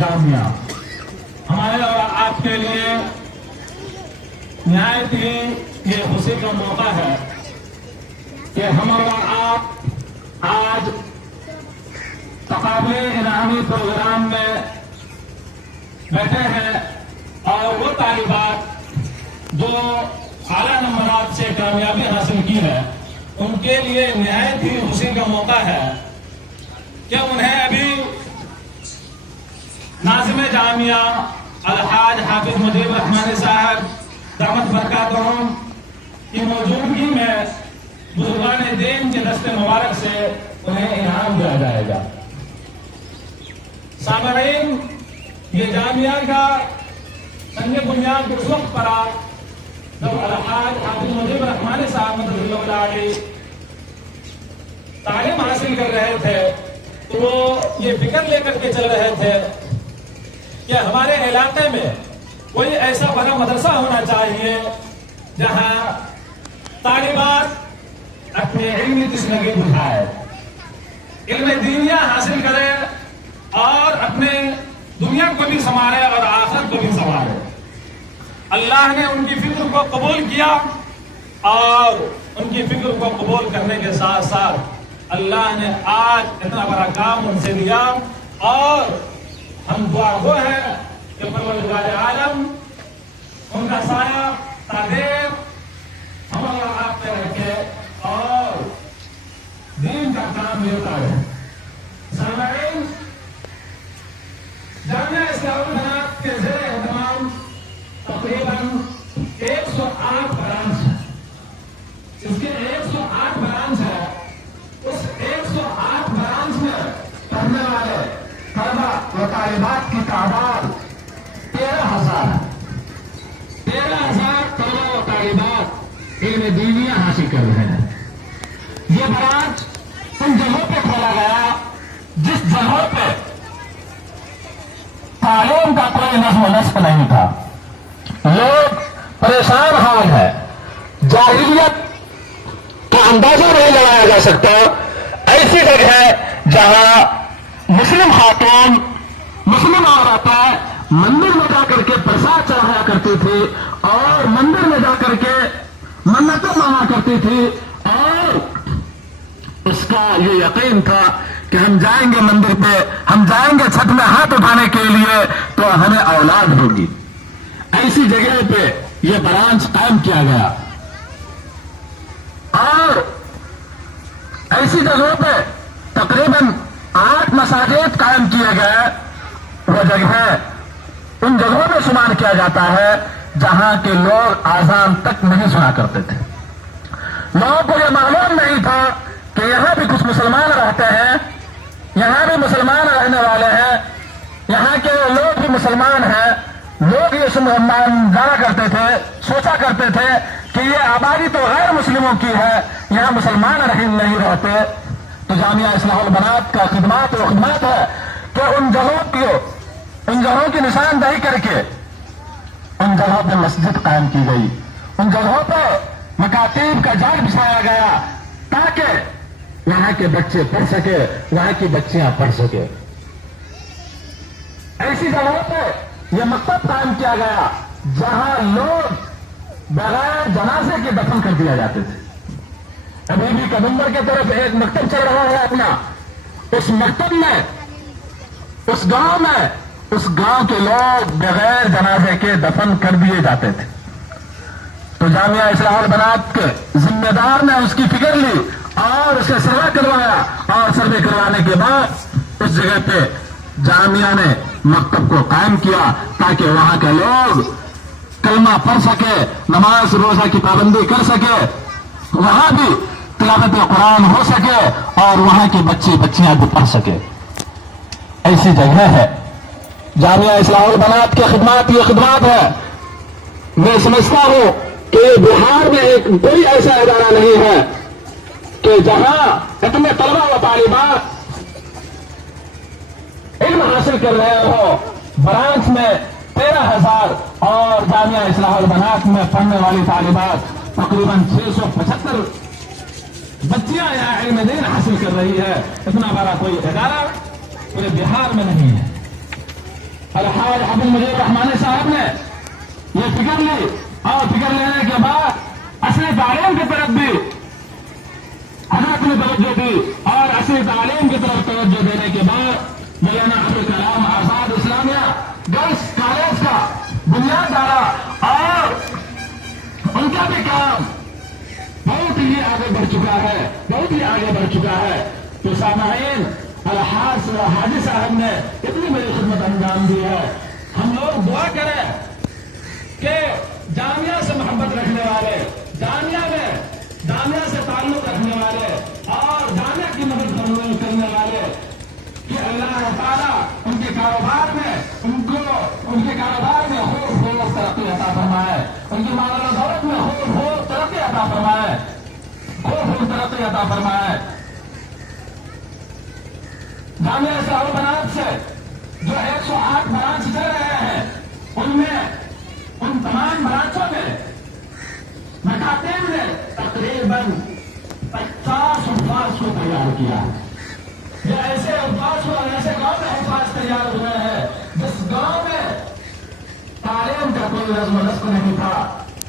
جامعہ ہمارے اور آپ کے لیے نہایت ہی یہ خوشی کا موقع ہے کہ ہم اور آپ آج تقابل انعامی پروگرام میں بیٹھے ہیں اور وہ طالبات جو اعلیٰ نمبرات سے کامیابی حاصل کی ہے ان کے لیے نہایت ہی خوشی کا موقع ہے کہ انہیں ابھی ناظم جامعہ الحاج حافظ مجیب رحمانی صاحب دعوت برکاتہم کی موجودگی میں بزرگان دین کے دست مبارک سے انہیں انعام دیا جائے گا۔ سامعین، یہ جامعہ کا سنگ بنیاد اس وقت پڑا جب الحاج حافظ مجیب رحمانی صاحب مدد اللہ علیہ تعلیم حاصل کر رہے تھے تو وہ یہ فکر لے کر کے چل رہے تھے کہ ہمارے علاقے میں کوئی ایسا بڑا مدرسہ ہونا چاہیے جہاں طالبات اپنے علمی تشنگی بڑھائے، علم دینیا حاصل کرے اور اپنے دنیا کو بھی سنوارے اور آخرت کو بھی سنوارے۔ اللہ نے ان کی فکر کو قبول کیا اور ان کی فکر کو قبول کرنے کے ساتھ ساتھ اللہ نے آج اتنا بڑا کام ان سے لیا اور ہم دعا گو ہیں کہ پروردگار عالم ان کا سایہ تعلیم ہم اور آپ پہ رکھے اور دین کا کام لیتا ہے۔ سامعین، جامعہ اسلامی بنات کے زیر اہتمام تقریباً 108 برانچ ہے۔ اس کے 108 برانچ ہے، اس 108 برانچ میں پڑھنے والے طلبہ و طالبات کی تعداد 13,000 ہے۔ 13,000 طلبہ و طالبات علم دینیا حاصل کر رہے ہیں۔ یہ برانچ ان جگہوں پہ کھولا گیا جس جگہوں پہ تعلیم کا کوئی نظم و نسق نہیں تھا، لوگ پریشان حال ہے، جاہلیت کا اندازہ نہیں لگایا جا سکتا۔ ایسی جگہ ہے جہاں مسلم خاتون، مسلم عورتیں مندر میں جا کر کے پرساد چڑھایا کرتی تھی اور مندر میں جا کر کے منتیں مانگا کرتی تھی اور اس کا یہ یقین تھا کہ ہم جائیں گے مندر پہ، ہم جائیں گے چھت میں ہاتھ اٹھانے کے لیے تو ہمیں اولاد ہوگی۔ ایسی جگہ پہ یہ برانچ قائم کیا گیا اور ایسی جگہوں پہ تقریباً 8 مساجد قائم کیے گئے۔ وہ جگہ ان جگہوں میں شمار کیا جاتا ہے جہاں کے لوگ آذان تک نہیں سنا کرتے تھے۔ لوگوں کو یہ معلوم نہیں تھا کہ یہاں بھی کچھ مسلمان رہتے ہیں، یہاں بھی مسلمان رہنے والے ہیں، یہاں کے لوگ بھی مسلمان ہیں۔ لوگ یہ جانا کرتے تھے، سوچا کرتے تھے کہ یہ آبادی تو غیر مسلموں کی ہے، یہاں مسلمان نہیں رہتے۔ تو جامعہ اصلاح البنات کا خدمات و خدمات ہے کہ ان جگہوں کی نشاندہی کر کے ان جگہوں پہ مسجد قائم کی گئی، ان جگہوں پہ مکاتیب کا جال بچھایا گیا تاکہ وہاں کے بچے پڑھ سکے، وہاں کی بچیاں پڑھ سکے۔ ایسی جگہوں پہ یہ مکتب قائم کیا گیا جہاں لوگ بغیر جنازے کے دفن کر دیا جاتے تھے۔ ابھی بھی کدمبر کی طرف ایک مکتب چل رہا ہے اپنا، اس مکتب میں، اس گاؤں کے لوگ بغیر جنازے کے دفن کر دیے جاتے تھے۔ تو جامعہ اصلاح البنات کے ذمہ دار نے اس کی فکر لی اور اسے سروے کروایا اور سروے کروانے کے بعد اس جگہ پہ جامعہ نے مکتب کو قائم کیا تاکہ وہاں کے لوگ کلمہ پڑھ سکے، نماز روزہ کی پابندی کر سکے، وہاں بھی تلاوت قرآن ہو سکے اور وہاں کے بچے بچیاں بھی پڑھ سکے۔ ایسی جگہ ہے جامعہ اصلاح البنات کی خدمات، یہ خدمات ہے۔ میں سمجھتا ہوں کہ بہار میں کوئی ایسا ادارہ نہیں ہے کہ جہاں اتنے طلبہ و طالبات علم حاصل کر رہے ہو۔ برانچ میں 13,000 اور جامعہ اصلاح البنات میں پڑھنے والی طالبات تقریباً 675 بچیاں یہاں علم دین حاصل کر رہی ہے۔ اتنا بڑا کوئی ادارہ پورے بہار میں نہیں ہے۔ الحاج عبد المجید رحمانی صاحب نے یہ فکر لی اور فکر لینے کے بعد اصلی تعلیم کی طرف بھی حضرت نے توجہ دی اور اصلی تعلیم کی طرف توجہ دینے کے بعد مولانا ابوالکلام آزاد اسلامیہ گرلس کالج کا بنیاد ڈالا اور ان کا بھی کام بہت ہی آگے بڑھ چکا ہے، بہت ہی آگے بڑھ چکا ہے۔ تو سامعین، الحاج حاجی صاحب نے اتنی بڑی خدمت انجام دی ہے۔ ہم لوگ دعا کریں کہ جامعہ سے محبت رکھنے والے، جامعہ سے تعلق رکھنے والے اور جامعہ کی مدد کرنے والے کہ اللہ تعالیٰ ان کے کاروبار میں خوب ترقی عطا فرمائے، ان کی مال و دولت میں خوب ترقی عطا فرمائے، خوب ترقی عطا فرمائے۔ جامعہ سے اور برانچ سے جو 108 برانچ چل رہے ہیں، ان میں ان تمام برانچوں میں مکاتب نے تقریباً 50 حفاظ کو تیار کیا۔ یہ ایسے حفاظ کو ایسے گاؤں میں حفاظ تیار ہوئے ہیں جس گاؤں میں تعلیم کا کوئی رسم و نسق نہیں تھا،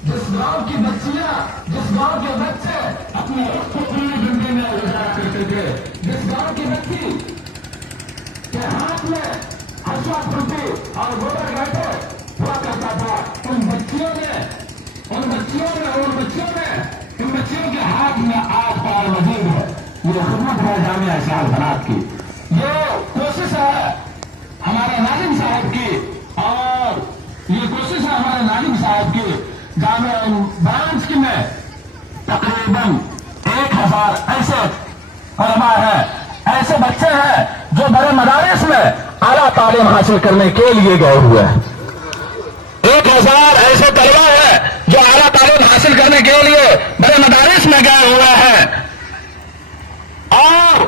جس گاؤں کی بچیاں، جس گاؤں کے بچے اپنے وقت کو پوری زندگی میں گزارا کرتے تھے، جس گاؤں کی بچی کے ہاتھ میں ہسوا کھلتی اور گوبر گاٹے ہوا کرتا تھا، ان بچیوں کے ہاتھ میں آج پار مزید ہے۔ یہ خدمت ہے جامعہ اسحاق بنات کی، یہ کوشش ہے ہمارے ناظم صاحب کی، اور یہ کوشش ہے ہمارے ناظم صاحب کی۔ جامعہ برانچ کی میں تقریباً 1000 ایسے علماء ہیں، ایسے بچے ہیں جو بڑے مدارس میں اعلیٰ تعلیم حاصل کرنے کے لیے گئے ہوئے ہیں۔ 1000 ایسے طلبا ہیں جو اعلیٰ تعلیم حاصل کرنے کے لیے بڑے مدارس میں گئے ہوئے ہیں۔ اور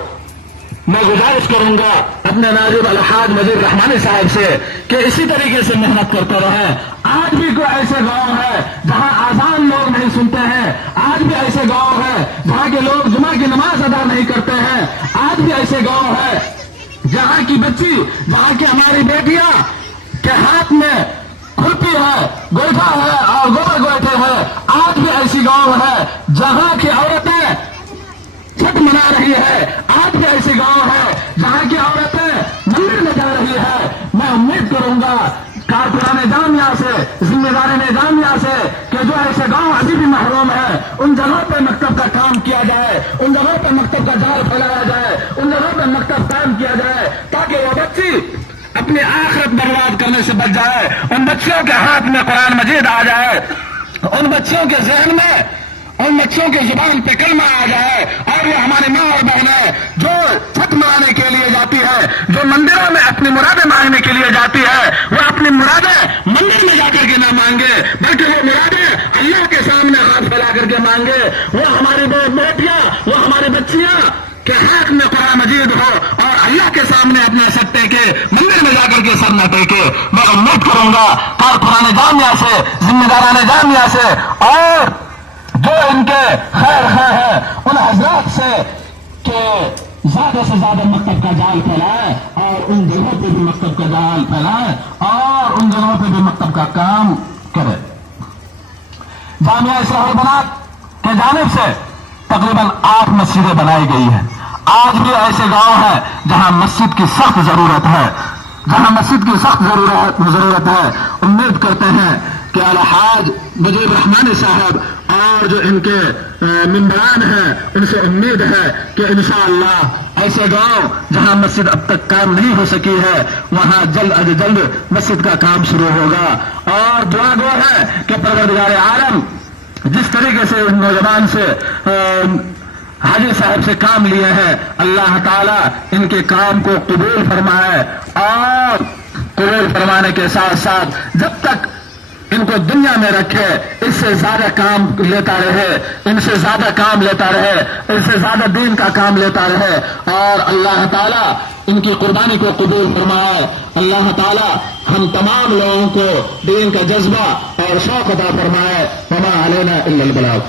میں گزارش کروں گا اپنے ناظم الحاج مجید رحمانی صاحب سے کہ اسی طریقے سے محنت کرتے رہیں۔ آج بھی کوئی ایسے گاؤں ہے جہاں آزان لوگ نہیں سنتے ہیں، آج بھی ایسے گاؤں ہے جہاں کے لوگ جمعہ کی نماز ادا نہیں کرتے ہیں، آج بھی ایسے گاؤں ہے جہاں کی بچی، جہاں کی ہماری بیٹیاں کے ہاتھ میں کھرپی ہے، گوئٹھا ہے اور گوبر گوئٹھے ہے۔ آج بھی ایسی گاؤں ہے جہاں کی عورتیں چھٹ منا رہی ہے، آج بھی ایسی گاؤں ہے جہاں کی عورتیں مندر میں جا رہی ہے۔ میں امید کروں گا کارکنان جامعہ سے، ذمہ داران جامعہ سے کہ جو ایسے گاؤں ابھی بھی محروم ہے، ان جگہوں پہ مکتب کا کام کیا جائے، ان جگہوں پہ مکتب کا جال پھیلایا جائے، ان جگہوں پہ مکتب قائم کیا جائے تاکہ وہ بچی اپنی آخرت برباد کرنے سے بچ جائے، ان بچیوں کے ہاتھ میں قرآن مجید آ جائے، ان بچیوں کے ذہن میں، ان بچوں کی زبان پہ کلمہ آ جائے، اور وہ ہماری ماں اور بہنیں جو چھت مرانے کے لیے جاتی ہے، جو مندروں میں اپنی مرادیں مانگنے کے لیے جاتی ہے، وہ اپنی مرادیں مندر میں جا کر کے نہ مانگے بلکہ وہ مرادیں اللہ کے سامنے ہاتھ پھیلا کر کے مانگے۔ وہ ہماری بیٹیاں، وہ ہماری بچیاں کے ہاتھ میں قرآن مجید ہو اور اللہ کے سامنے اپنے سر ٹیکے، مندر میں جا کر کے سر نہ ٹیکے۔ میں امید کروں گا کارکنان جامعہ سے، ذمہ داران جامعہ سے اور جو ان کے خیر خواہ ہیں ان حضرات سے کہ زیادہ سے زیادہ مکتب کا جال پھیلائیں اور ان جگہوں پہ بھی مکتب کا جال پھیلائیں اور ان جگہوں پہ بھی مکتب کا کام کریں۔ جامعہ اسحاق بنات کی جانب سے تقریباً 8 مسجدیں بنائی گئی ہیں۔ آج بھی ایسے گاؤں ہیں جہاں مسجد کی سخت ضرورت ہے، ضرورت ہے۔ امید کرتے ہیں کہ الحاج مجید رحمانی صاحب اور جو ان کے ممبران ہیں ان سے امید ہے کہ انشاءاللہ ایسے گاؤں جہاں مسجد اب تک قائم نہیں ہو سکی ہے وہاں جلد از جلد مسجد کا کام شروع ہوگا۔ اور دعا گو ہے کہ پروردگار عالم جس طریقے سے ان نوجوان سے حاجی صاحب سے کام لیے ہیں، اللہ تعالیٰ ان کے کام کو قبول فرمائے، اور قبول فرمانے کے ساتھ ساتھ جب تک ان کو دنیا میں رکھے اس سے زیادہ کام لیتا رہے، ان سے زیادہ کام لیتا رہے، ان سے زیادہ دین کا کام لیتا رہے، اور اللہ تعالیٰ ان کی قربانی کو قبول فرمائے۔ اللہ تعالیٰ ہم تمام لوگوں کو دین کا جذبہ اور شوق عطا فرمائے۔ وما علینا الا البلاغ۔